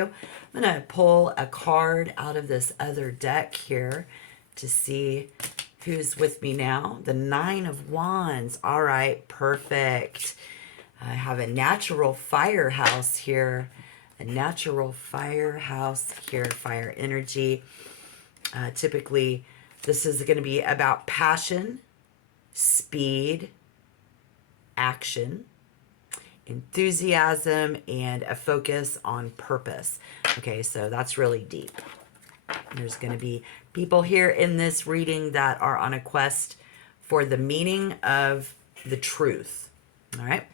I'm going to pull a card out of this other deck here to see who's with me now. The Nine of Wands. All right, perfect. I have a natural firehouse here. A natural firehouse here, fire energy. Typically, this is going to be about passion, speed, action, enthusiasm, and a focus on purpose. Okay, so that's really deep. There's going to be people here in this reading that are on a quest for the meaning of the truth. All right.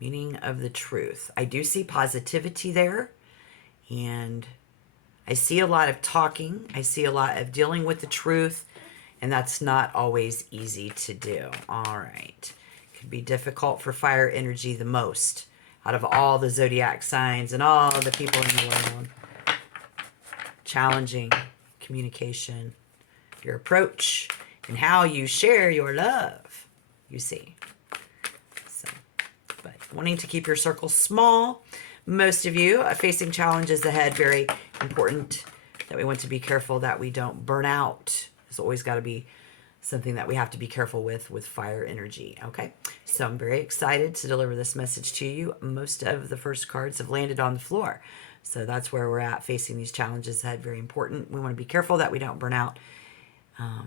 Meaning of the truth. I do see positivity there, and I see a lot of talking. I see a lot of dealing with the truth, and that's not always easy to do. All right. Could be difficult for fire energy the most out of all the zodiac signs and all the people in the world. Challenging communication, your approach, and how you share your love, you see. So, but wanting to keep your circle small. Most of you are facing challenges ahead. Very important that we want to be careful that we don't burn out. There's always got to be something that we have to be careful with fire energy. Okay, so I'm very excited to deliver this message to you. Most of the first cards have landed on the floor, so that's where we're at, facing these challenges ahead. Very important. We want to be careful that we don't burn out. I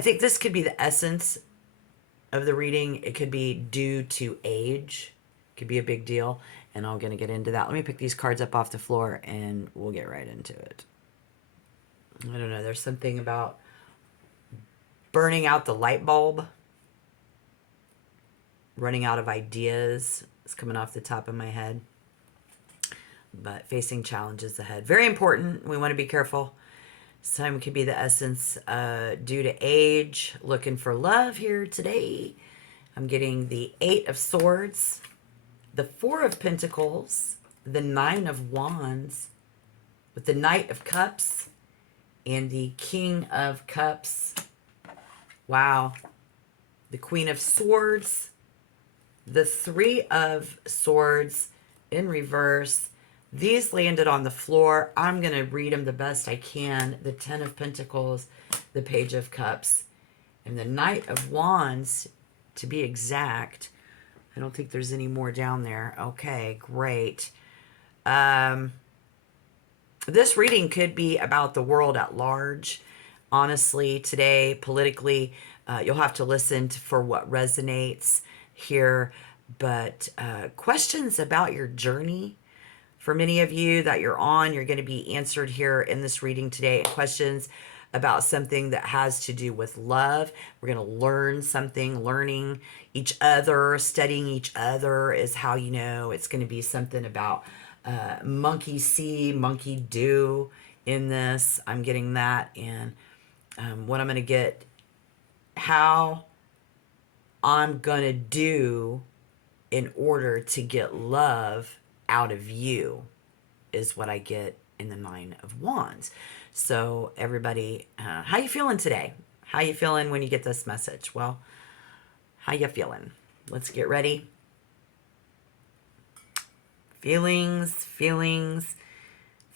think this could be the essence of the reading. It could be due to age. It could be a big deal, and I'm going to get into that. Let me pick these cards up off the floor, and we'll get right into it. I don't know. There's something about burning out the light bulb, running out of ideas. It's coming off the top of my head. But facing challenges ahead. Very important. We want to be careful. Some could be the essence due to age. Looking for love here today. I'm getting the Eight of Swords, the Four of Pentacles, the Nine of Wands, with the Knight of Cups, and the King of Cups. Wow. The Queen of Swords, the Three of Swords in reverse. These landed on the floor. I'm going to read them the best I can. The Ten of Pentacles, the Page of Cups, and the Knight of Wands, to be exact. I don't think there's any more down there. Okay, great. This reading could be about the world at large. Honestly, today, politically, you'll have to listen for what resonates here. But questions about your journey, for many of you that you're going to be answered here in this reading today. Questions about something that has to do with love. We're going to learn something. Learning each other, studying each other is how you know. It's going to be something about monkey see, monkey do in this. I'm getting that. And what I'm going to get, how I'm going to do in order to get love out of you is what I get in the Nine of Wands. So everybody, how you feeling today? How you feeling when you get this message? Well, how you feeling? Let's get ready. Feelings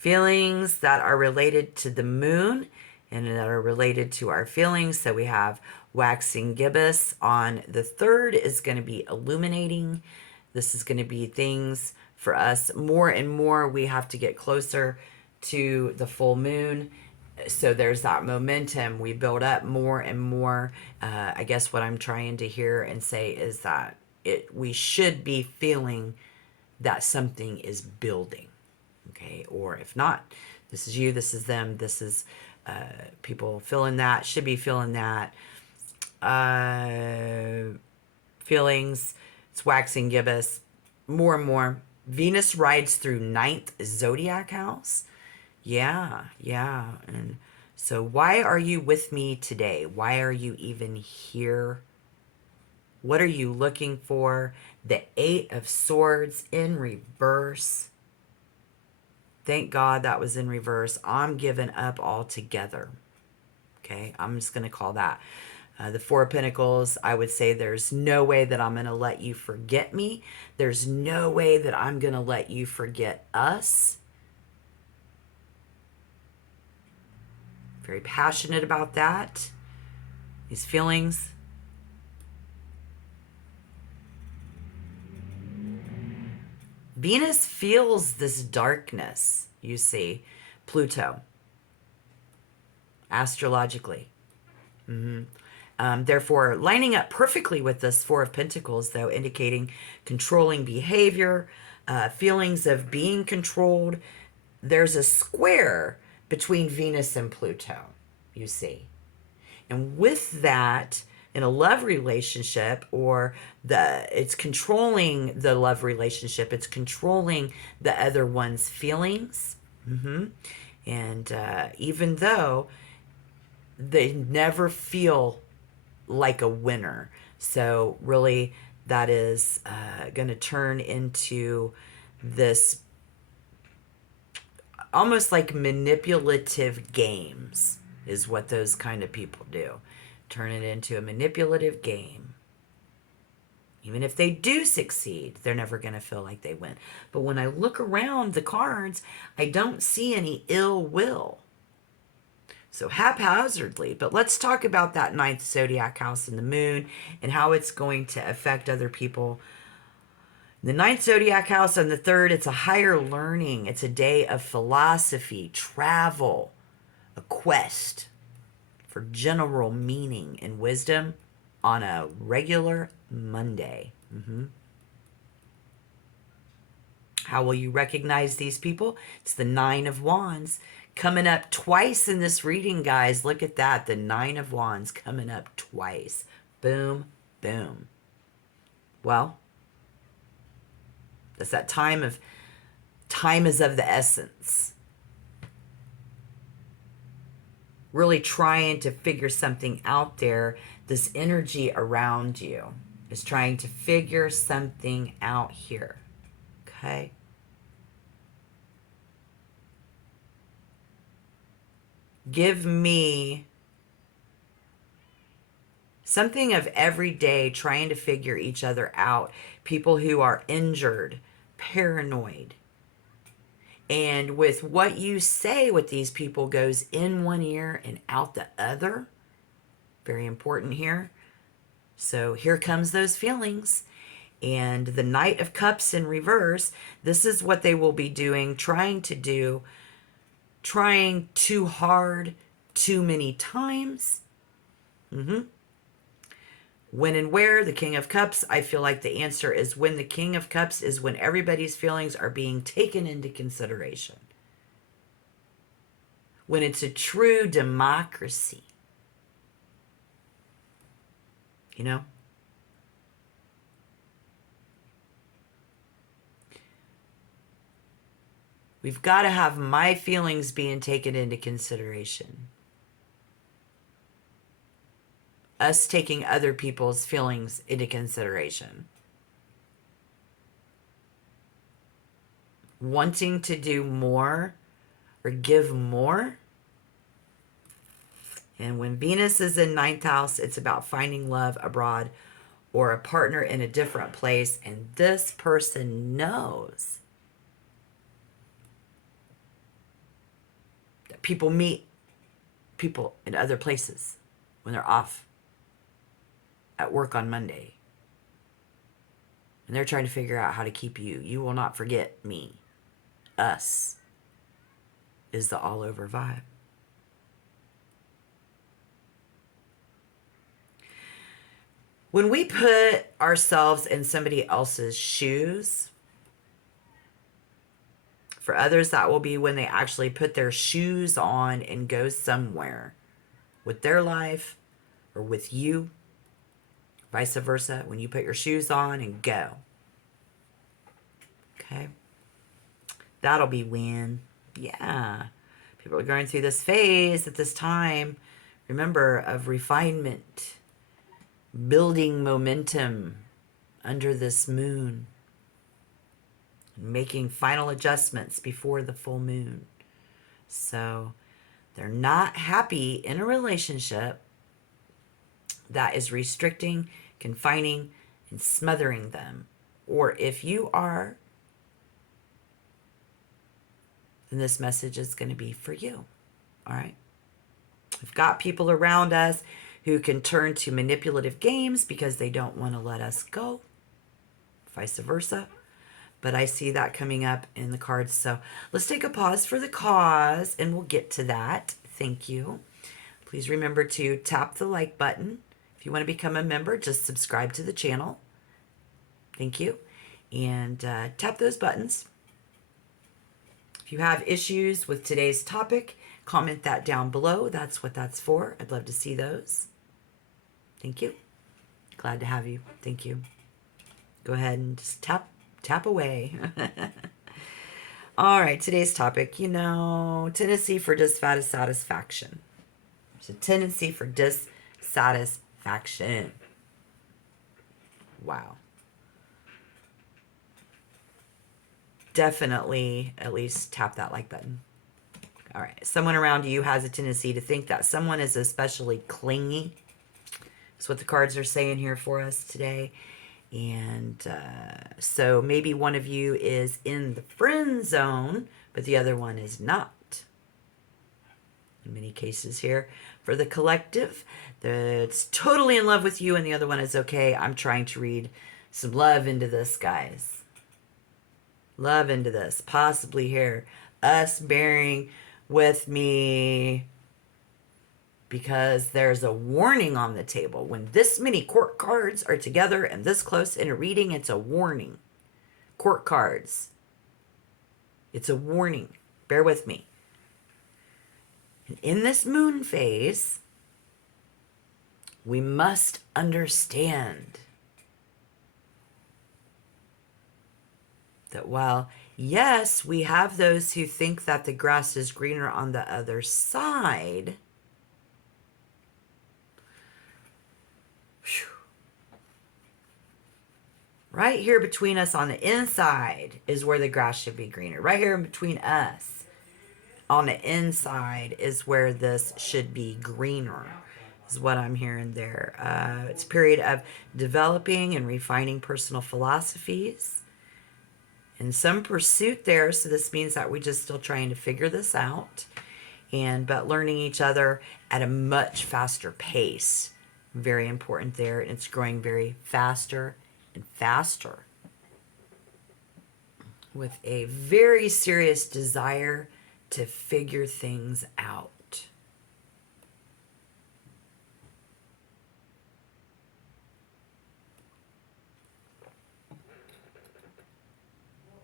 that are related to the moon and that are related to our feelings. So we have waxing gibbous on the 3rd is going to be illuminating. This is going to be things for us. More and more we have to get closer to the full moon. So there's that momentum. We build up more and more. I guess what I'm trying to hear and say is that we should be feeling that something is building. Okay, or if not, this is you, this is them, this is people feeling that, should be feeling that. Feelings, it's waxing gibbous, more and more. Venus rides through 9th zodiac house. Yeah. And so why are you with me today? Why are you even here? What are you looking for? The Eight of Swords in reverse. Thank God that was in reverse. I'm giving up altogether. Okay, I'm just going to call that. The Four of Pentacles, I would say there's no way that I'm going to let you forget me. There's no way that I'm going to let you forget us. Very passionate about that. These feelings. Venus feels this darkness, you see. Pluto, astrologically. Therefore, lining up perfectly with this Four of Pentacles, though, indicating controlling behavior, feelings of being controlled. There's a square between Venus and Pluto, you see. And with that, in a love relationship, or it's controlling the love relationship, it's controlling the other one's feelings. And even though they never feel like a winner. So really that is going to turn into this almost like manipulative games is what those kind of people do. Turn it into a manipulative game. Even if they do succeed, they're never going to feel like they win. But when I look around the cards, I don't see any ill will. So haphazardly, but let's talk about that ninth zodiac house and the moon and how it's going to affect other people. The ninth zodiac house and the third, it's a higher learning. It's a day of philosophy, travel, a quest for general meaning and wisdom on a regular Monday. How will you recognize these people? It's the Nine of Wands. Coming up twice in this reading, guys. Look at that. The Nine of Wands coming up twice. Boom, boom. Well, that's that time is of the essence. Really trying to figure something out there. This energy around you is trying to figure something out here. Okay? Give me something of every day trying to figure each other out. People who are injured, paranoid. And with what you say with these people goes in one ear and out the other. Very important here. So here comes those feelings. And the Knight of Cups in reverse, this is what they will be doing, trying too hard, too many times. When and where, the King of Cups, I feel like the answer is when the King of Cups is when everybody's feelings are being taken into consideration. When it's a true democracy. You know? We've got to have my feelings being taken into consideration. Us taking other people's feelings into consideration. Wanting to do more or give more. And when Venus is in ninth house, it's about finding love abroad or a partner in a different place. And this person knows that people meet people in other places when they're off at work on Monday. And they're trying to figure out how to keep you. You will not forget me. Us is the all over vibe. When we put ourselves in somebody else's shoes, for others, that will be when they actually put their shoes on and go somewhere with their life or with you. Vice versa, when you put your shoes on and go. Okay? That'll be when, yeah. People are going through this phase at this time, remember, of refinement, building momentum under this moon, making final adjustments before the full moon. So they're not happy in a relationship. that is restricting, confining, and smothering them. Or if you are, then this message is going to be for you. All right. We've got people around us who can turn to manipulative games because they don't want to let us go, vice versa. But I see that coming up in the cards. So let's take a pause for the cause and we'll get to that. Thank you. Please remember to tap the like button. If you want to become a member, just subscribe to the channel. Thank you. And tap those buttons. If you have issues with today's topic, comment that down below. That's what that's for. I'd love to see those. Thank you. Glad to have you. Thank you. Go ahead and just tap away. All right, today's topic, tendency for dissatisfaction. There's a tendency for dissatisfaction. Wow. Definitely at least tap that like button. All right. Someone around you has a tendency to think that someone is especially clingy. That's what the cards are saying here for us today. And so maybe one of you is in the friend zone, but the other one is not. In many cases here. For the collective, that's totally in love with you and the other one is okay. I'm trying to read some love into this, guys. Love into this. Possibly here. Us bearing with me because there's a warning on the table. When this many court cards are together and this close in a reading, it's a warning. Court cards. It's a warning. Bear with me. And in this moon phase, we must understand that while, yes, we have those who think that the grass is greener on the other side, right here between us on the inside is where the grass should be greener. Right here in between us on the inside is where this should be greener, is what I'm hearing there. It's a period of developing and refining personal philosophies and some pursuit there. So this means that we're just still trying to figure this out, but learning each other at a much faster pace. Very important there. And it's growing very faster and faster with a very serious desire to figure things out.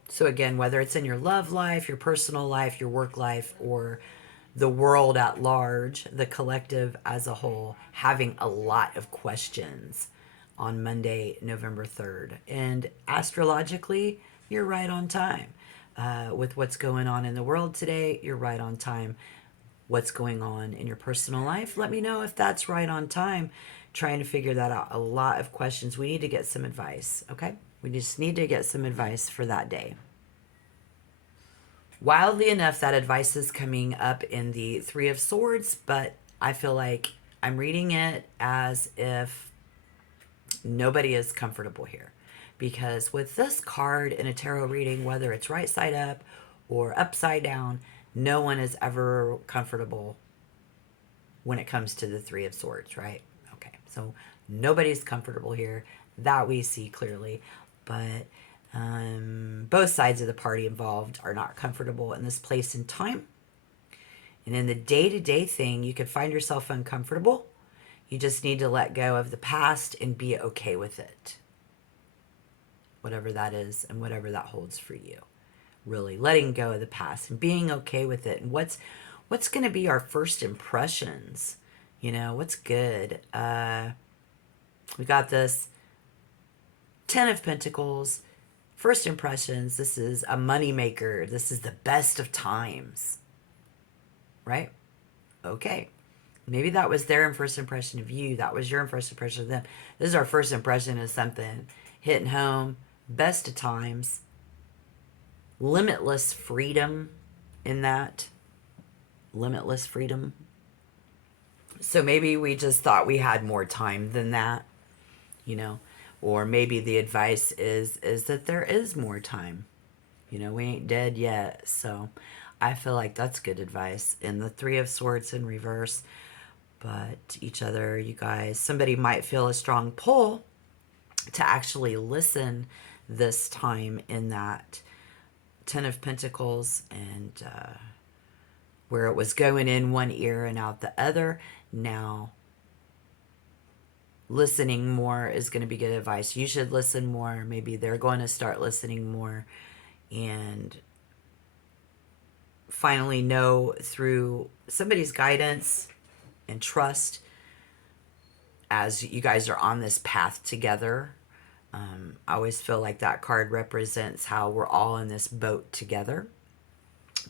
So again, whether it's in your love life, your personal life, your work life, or the world at large, the collective as a whole, having a lot of questions on Monday, November 3rd. And astrologically, you're right on time. With what's going on in the world today, you're right on time. What's going on in your personal life, let me know if that's right on time. Trying to figure that out. A lot of questions. We need to get some advice, okay? We just need to get some advice for that day. Wildly enough, that advice is coming up in the Three of Swords, but I feel like I'm reading it as if nobody is comfortable here. Because with this card in a tarot reading, whether it's right side up or upside down, no one is ever comfortable when it comes to the Three of Swords, right? Okay, so nobody's comfortable here. That we see clearly. But both sides of the party involved are not comfortable in this place and time. And in the day-to-day thing, you could find yourself uncomfortable. You just need to let go of the past and be okay with it. Whatever that is and whatever that holds for you. Really letting go of the past and being okay with it. And what's going to be our first impressions? What's good? We got this 10 of Pentacles. First impressions. This is a money maker. This is the best of times. Right? Okay. Maybe that was their first impression of you. That was your first impression of them. This is our first impression of something hitting home. Best of times. Limitless freedom in that. Limitless freedom. So maybe we just thought we had more time than that, you know, or maybe the advice is that there is more time. We ain't dead yet. So I feel like that's good advice. And the Three of Swords in reverse, but each other, you guys, somebody might feel a strong pull to actually listen this time in that Ten of Pentacles, and where it was going in one ear and out the other. Now, listening more is going to be good advice. You should listen more. Maybe they're going to start listening more, and finally know through somebody's guidance and trust as you guys are on this path together. I always feel like that card represents how we're all in this boat together.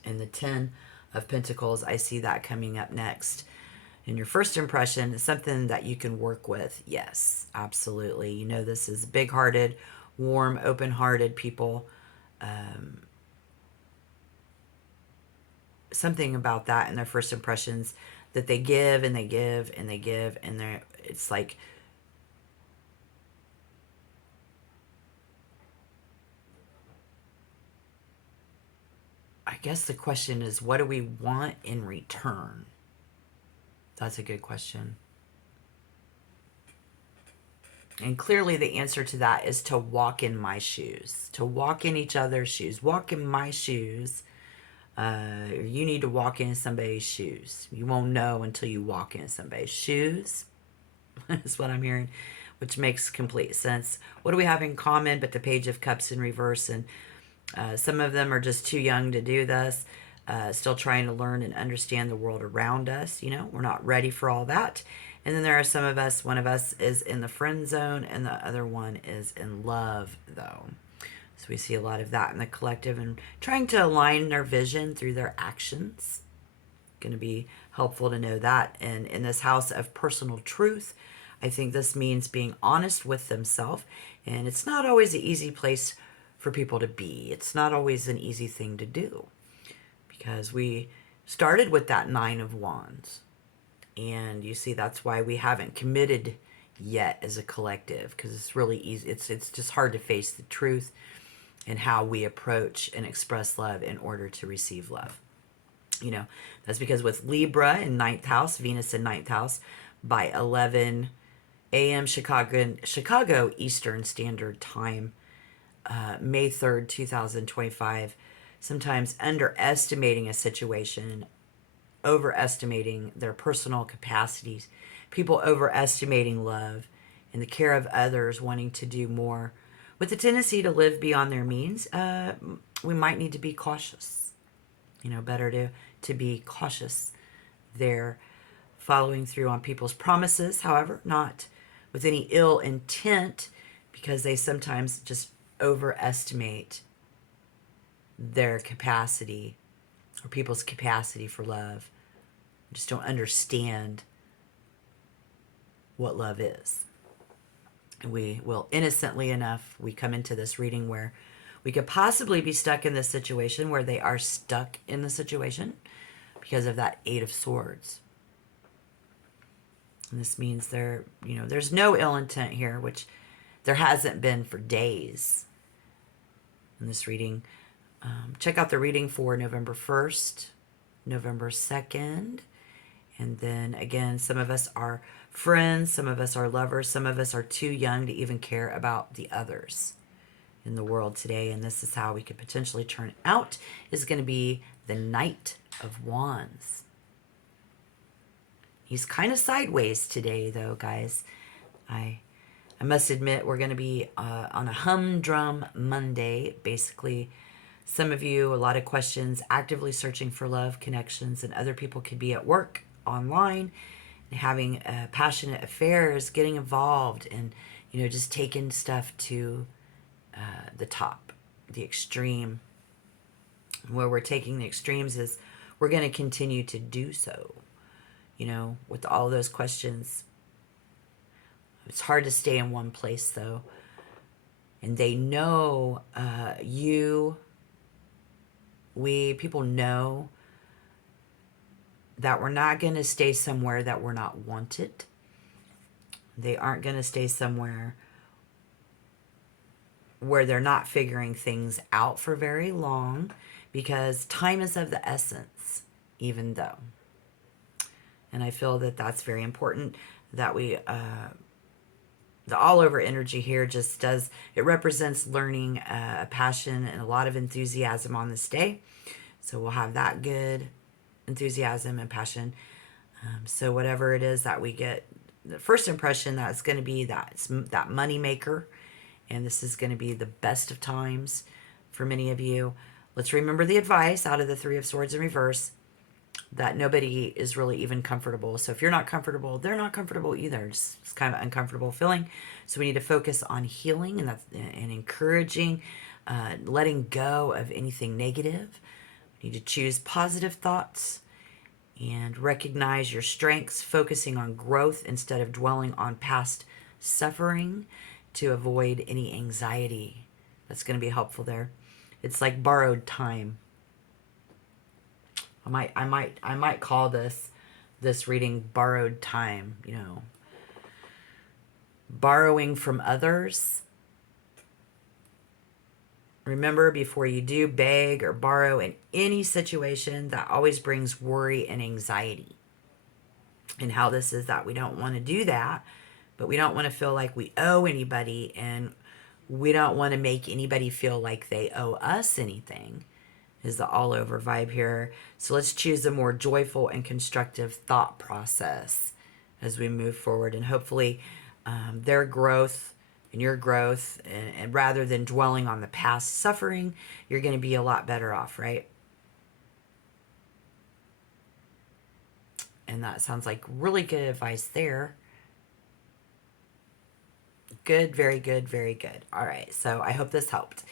And the Ten of Pentacles, I see that coming up next. And your first impression is something that you can work with. Yes, absolutely. This is big-hearted, warm, open-hearted people. Something about that in their first impressions, that they give and they give and they give, and it's like, I guess the question is, what do we want in return? That's a good question. And clearly the answer to that is to walk in my shoes, to walk in each other's shoes, walk in my shoes. You need to walk in somebody's shoes. You won't know until you walk in somebody's shoes. That's what I'm hearing, which makes complete sense. What do we have in common but the Page of Cups in reverse? And some of them are just too young to do this, still trying to learn and understand the world around us. We're not ready for all that. And then there are some of us, one of us is in the friend zone and the other one is in love, though. So we see a lot of that in the collective, and trying to align their vision through their actions. Going to be helpful to know that. And in this house of personal truth, I think this means being honest with themselves. And it's not always an easy place for people to be. It's not always an easy thing to do, because we started with that Nine of Wands. And you see, that's why we haven't committed yet as a collective, because it's really easy. It's just hard to face the truth and how we approach and express love in order to receive love. That's because with Libra in ninth house, Venus in ninth house, by 11 a.m. Chicago Eastern Standard Time, May 3rd, 2025, sometimes underestimating a situation, overestimating their personal capacities, people overestimating love and the care of others, wanting to do more with the tendency to live beyond their means. We might need to be cautious. Better to be cautious there, following through on people's promises, however, not with any ill intent, because they sometimes just overestimate their capacity or people's capacity for love. Just don't understand what love is. And we will, innocently enough, we come into this reading where we could possibly be stuck in this situation, where they are stuck in the situation because of that Eight of Swords. And this means there's no ill intent here, which there hasn't been for days in this reading. Check out the reading for November 1st, November 2nd. And then again, some of us are friends, some of us are lovers, some of us are too young to even care about the others in the world today. And this is how we could potentially turn out, is going to be the Knight of Wands. He's kind of sideways today, though, guys. I must admit, we're going to be on a humdrum Monday. Basically, some of you, a lot of questions, actively searching for love, connections, and other people could be at work, online, and having passionate affairs, getting involved, and just taking stuff to the top, the extreme. Where we're taking the extremes is we're going to continue to do so. With all those questions, it's hard to stay in one place, though. And they know people know that we're not going to stay somewhere that we're not wanted. They aren't going to stay somewhere where they're not figuring things out for very long, because time is of the essence, even though. And I feel that that's very important, that we, the all over energy here just does, it represents learning, a passion, and a lot of enthusiasm on this day. So we'll have that good enthusiasm and passion. So whatever it is that we get, the first impression, that's going to be that money maker. And this is going to be the best of times for many of you. Let's remember the advice out of the Three of Swords in reverse, that nobody is really even comfortable. So if you're not comfortable, they're not comfortable either. It's kind of an uncomfortable feeling. So we need to focus on healing, and encouraging, letting go of anything negative. We need to choose positive thoughts and recognize your strengths, focusing on growth instead of dwelling on past suffering, to avoid any anxiety. That's going to be helpful there. It's like borrowed time. I might call this reading borrowed time, borrowing from others. Remember, before you do beg or borrow in any situation, that always brings worry and anxiety. And how this is that we don't want to do that, but we don't want to feel like we owe anybody, and we don't want to make anybody feel like they owe us anything, is the all over vibe here. So let's choose a more joyful and constructive thought process as we move forward, and hopefully their growth and your growth, and rather than dwelling on the past suffering, you're going to be a lot better off, right? And that sounds like really good advice there. Good, very good, very good. All right, so I hope this helped.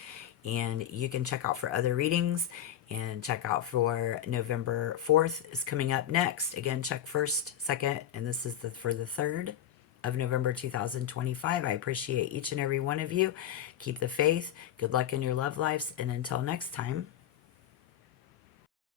And you can check out for other readings, and check out for November 4th is coming up next. Again, check 1st, 2nd, and this is for the 3rd of November 2025. I appreciate each and every one of you. Keep the faith. Good luck in your love lives. And until next time.